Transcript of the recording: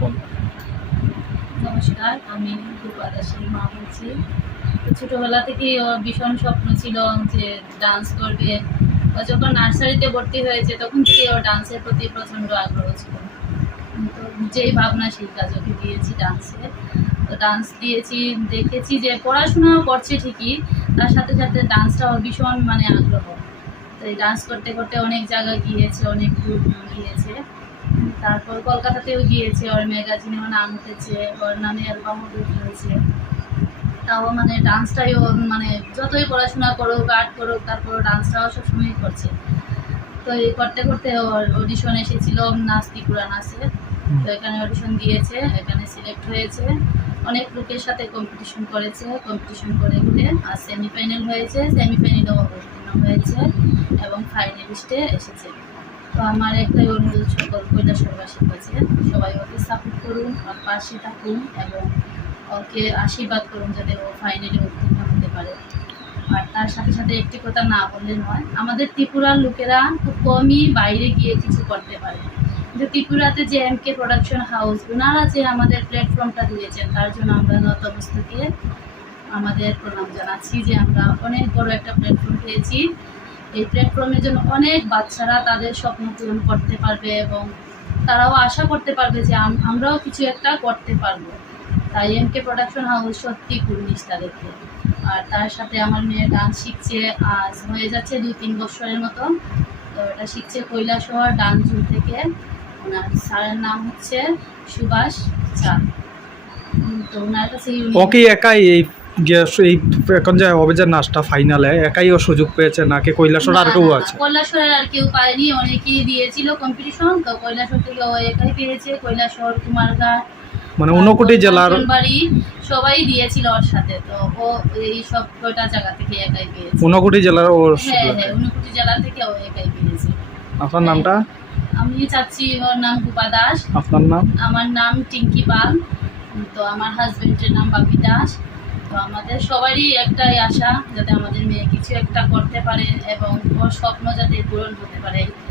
কোন নমস্কার, আমি রূপা দাসের মা বলছি। ছোটবেলা থেকেই ওর ভীষণ স্বপ্ন ছিল যে ডান্স করবে। ও যখন নার্সারিতে ভর্তি হয়েছে, তখন থেকে ওর ডান্সের প্রতি প্রচণ্ড আগ্রহ ছিল। তো যেই ভাবনা, সেই কাজ ওকে দিয়েছি ডান্সে তো ডান্স দিয়েছি, দেখেছি যে পড়াশোনাও করছে ঠিকই, তার সাথে সাথে ডান্সটা ওর ভীষণ মানে আগ্রহ। তো এই ডান্স করতে করতে অনেক জায়গায় গিয়েছে, অনেক দূর গিয়েছে তারপর কলকাতাতেও গিয়েছে ওর ম্যাগাজিনেও নাম উঠেছে ওর নামে অ্যালবামও বের হয়েছে তাও মানে ডান্সটাই ও মানে যতই পড়াশোনা করুক আর্ট করুক তারপর ডান্সটাও সবসময় করছে। তো এই করতে করতে ওর অডিশন এসেছিল নাস্তিকুরা নাচে তো এখানে অডিশন দিয়েছে এখানে সিলেক্ট হয়েছে। অনেক লোকের সাথে কম্পিটিশন করেছে কম্পিটিশন করে ঘুরে আর সেমিফাইনাল হয়েছে সেমিফাইনালেও অবতীর্ণ হয়েছে এবং ফাইনালিস্টে এসেছে। তো আমার একটাই অনুরোধ সকল কৈলাসবাসীর কাছে, সবাই ওকে সাপোর্ট করুন, ওর পাশে থাকুন এবং ওকে আশীর্বাদ করুন যাতে ও ফাইনালি উত্তীর্ণ হতে পারে। আর তার সাথে সাথে একটি কথা না বললে নয়, আমাদের ত্রিপুরার লোকেরা খুব কমই বাইরে গিয়ে কিছু করতে পারে। কিন্তু ত্রিপুরাতে যে এম কে প্রোডাকশন হাউস ওনারা যে আমাদের প্ল্যাটফর্মটা দিয়েছেন, তার জন্য আমরা নতমস্তকে আমাদের প্রণাম জানাচ্ছি যে আমরা অনেক বড় একটা প্ল্যাটফর্ম পেয়েছি। এই প্ল্যাটফর্মের জন্য অনেক বাচ্চারা তাদের স্বপ্ন পূরণ করতে পারবে এবং তারাও আশা করতে পারবে যে আমরাও কিছু একটা করতে পারব। তাই এম কে প্রোডাকশন হাউস সত্যি কুর্নিশ তাদেরকে আর তার সাথে আমার মেয়ে ডান্স শিখছে, আজ হয়ে যাচ্ছে দু তিন বছরের মতো। তো এটা শিখছে কৈলাসহর ডান্স জুন থেকে। ওনার স্যারের নাম হচ্ছে সুভাষ চাঁদ তো ওনার কাছে ও কি একাই এই গিয়ে- এই এখন যে যে নাচটা ফাইনালে একাই ও সুযোগ পেয়েছে নাকি কৈলাসর আর কেউ আছে? কৈলাসরের আর কেউ পায়নি অনেকেই দিয়েছিল কম্পিটিশন তো কৈলাসর থেকে ও একাই পেয়েছে কৈলাসর কুমারঘাট মানে ঊনকোটি জেলার সবাই দিয়েছিল ওর সাথে তো ও এই সব কয়টা জায়গা থেকে একাই পেয়েছে। ঊনকোটি জেলার ওর হ্যাঁ হ্যাঁ ঊনকোটি জেলা থেকে ও একাই পেয়েছে। আপনার নামটা? আমি চাচ্ছি ওর নাম রূপা দাস। আপনার নাম? আমার নাম টিঙ্কি পাল তো আমার হাজবেন্ডের নাম বাপি দাস। তো আমাদের সবারই একটাই আশা যাতে আমাদের মেয়ে কিছু একটা করতে পারে এবং স্বপ্ন যাতে পূরণ হতে পারে।